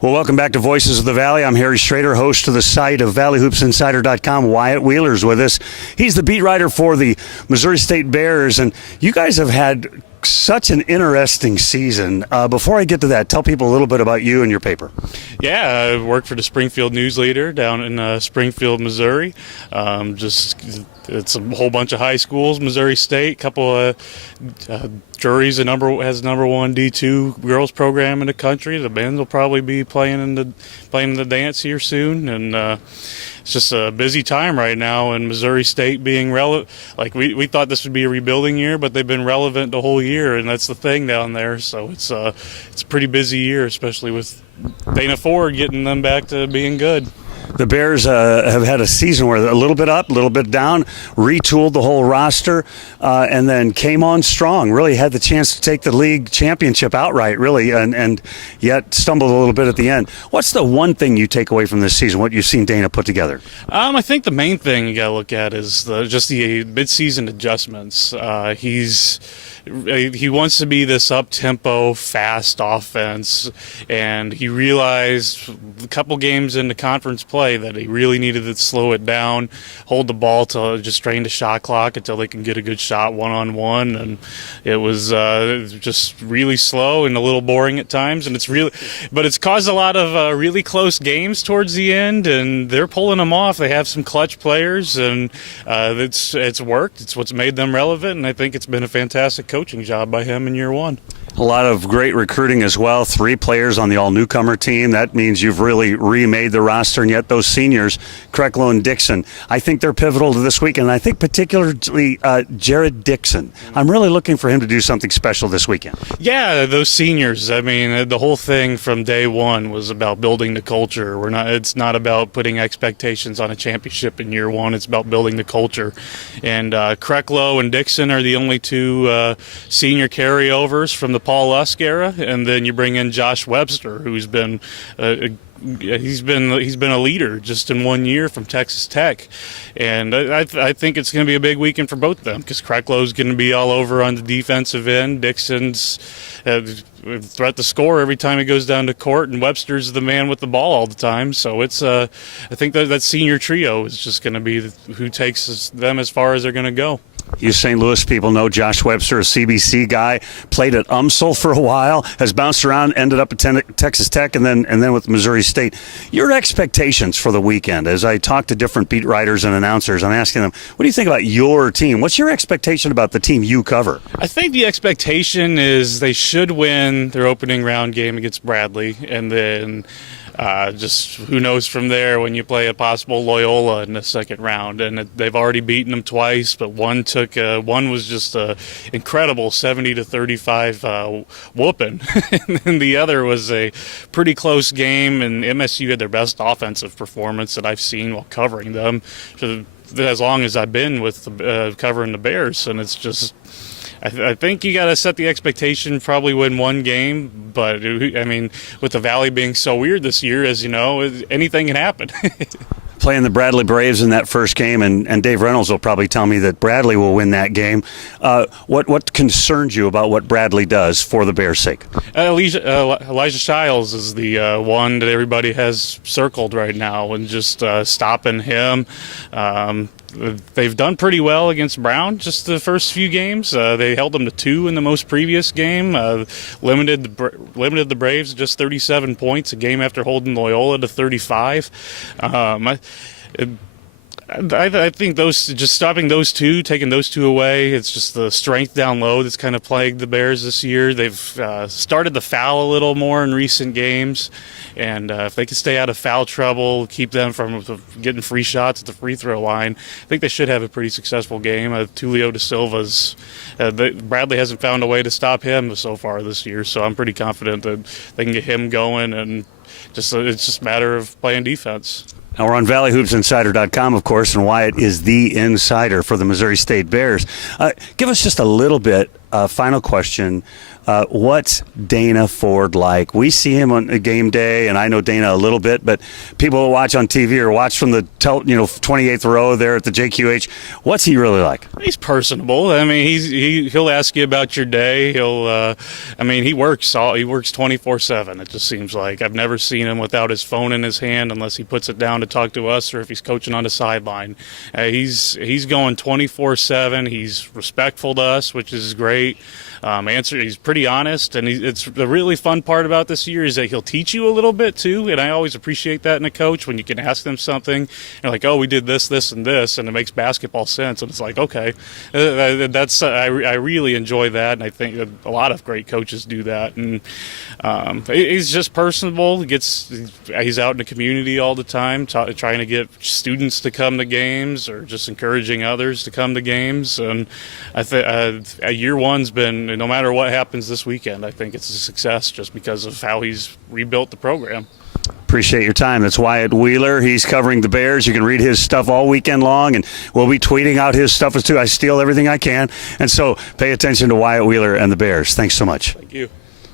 Well, welcome back to Voices of the Valley. I'm Harry Schrader, host of the site of ValleyHoopsInsider.com. Wyatt Wheeler's with us. He's the beat writer for the Missouri State Bears, and you guys have had such an interesting season. Before I get to that, tell people a little bit about you and your paper. Yeah, I work for the Springfield News Leader down in Springfield, Missouri. It's a whole bunch of high schools, Missouri State, couple of juries. Has number one D2 girls program in the country. The men's will probably be playing in the dance here soon, and it's just a busy time right now. And Missouri State being relevant, like we thought this would be a rebuilding year, but they've been relevant the whole year, and that's the thing down there. So it's a pretty busy year, especially with Dana Ford getting them back to being good. The Bears have had a season where a little bit up, a little bit down, retooled the whole roster, and then came on strong. Really had the chance to take the league championship outright, really, and yet stumbled a little bit at the end. What's the one thing you take away from this season, what you've seen Dana put together? I think the main thing you got to look at is just the midseason adjustments. He wants to be this up-tempo, fast offense, and he realized a couple games into conference play that he really needed to slow it down, hold the ball to just drain the shot clock until they can get a good shot one-on-one, and it was just really slow and a little boring at times, and but it's caused a lot of really close games towards the end, and they're pulling them off. They have some clutch players, and it's worked. It's what's made them relevant, and I think it's been a fantastic coaching job by him in year one. A lot of great recruiting as well. 3 players on the all-newcomer team. That means you've really remade the roster, and yet those seniors, Krecklow and Dixon, I think they're pivotal to this weekend. And I think particularly Jared Dixon. I'm really looking for him to do something special this weekend. Yeah, those seniors. I mean, the whole thing from day one was about building the culture. It's not about putting expectations on a championship in year one. It's about building the culture. And Krecklow and Dixon are the only 2 senior carryovers from the Paul Lusk era, and then you bring in Josh Webster, who's been he's been a leader just in 1 year from Texas Tech, and I think it's going to be a big weekend for both of them because Krecklow's going to be all over on the defensive end. Dixon's threat to score every time he goes down to court, and Webster's the man with the ball all the time. So it's I think that senior trio is just going to be who takes them as far as they're going to go. You St. Louis people know Josh Webster, a CBC guy, played at UMSL for a while, has bounced around, ended up at Texas Tech, and then with Missouri State. Your expectations for the weekend, as I talk to different beat writers and announcers, I'm asking them, what do you think about your team? What's your expectation about the team you cover? I think the expectation is they should win their opening round game against Bradley, and then just who knows from there when you play a possible Loyola in the second round. And they've already beaten them twice, but one was just a incredible 70-35 whooping, and then the other was a pretty close game. And MSU had their best offensive performance that I've seen while covering them, as long as I've been with covering the Bears, and it's just. I think you got to set the expectation, probably win one game, but I mean, with the Valley being so weird this year, as you know, anything can happen. Playing the Bradley Braves in that first game, and Dave Reynolds will probably tell me that Bradley will win that game. What concerns you about what Bradley does for the Bears' sake? Elijah Shiles is the one that everybody has circled right now, and just stopping him. They've done pretty well against Brown just the first few games. They held them to 2 in the most previous game. Limited the Braves to just 37 points a game after holding Loyola to 35. I think stopping those 2, taking those 2 away, it's just the strength down low that's kind of plagued the Bears this year. They've started to foul a little more in recent games, and if they can stay out of foul trouble, keep them from getting free shots at the free throw line, I think they should have a pretty successful game. Tulio da Silva's Bradley hasn't found a way to stop him so far this year, so I'm pretty confident that they can get him going, and it's just a matter of playing defense. Now we're on ValleyHoopsInsider.com, of course, and Wyatt is the insider for the Missouri State Bears. Give us just a little bit final question. What's Dana Ford like? We see him on a game day, and I know Dana a little bit, but people who watch on TV or watch from the 28th row there at the JQH, what's he really like? He's personable. I mean, he'll ask you about your day. He works 24/7. It just seems like I've never seen him without his phone in his hand unless he puts it down to talk to us or if he's coaching on the sideline. He's going 24/7. He's respectful to us, which is great. He's pretty honest, and it's the really fun part about this year is that he'll teach you a little bit too, and I always appreciate that in a coach when you can ask them something and like, oh, we did this, this, and this, and it makes basketball sense, and it's like, okay, I really enjoy that, and I think a lot of great coaches do that, and he's just personable. He's out in the community all the time, trying to get students to come to games or just encouraging others to come to games, and I think year one's been, no matter what happens this weekend, I think it's a success just because of how he's rebuilt the program. Appreciate your time. That's Wyatt Wheeler. He's covering the Bears. You can read his stuff all weekend long, and we'll be tweeting out his stuff too. I steal everything I can. And so pay attention to Wyatt Wheeler and the Bears. Thanks so much. Thank you.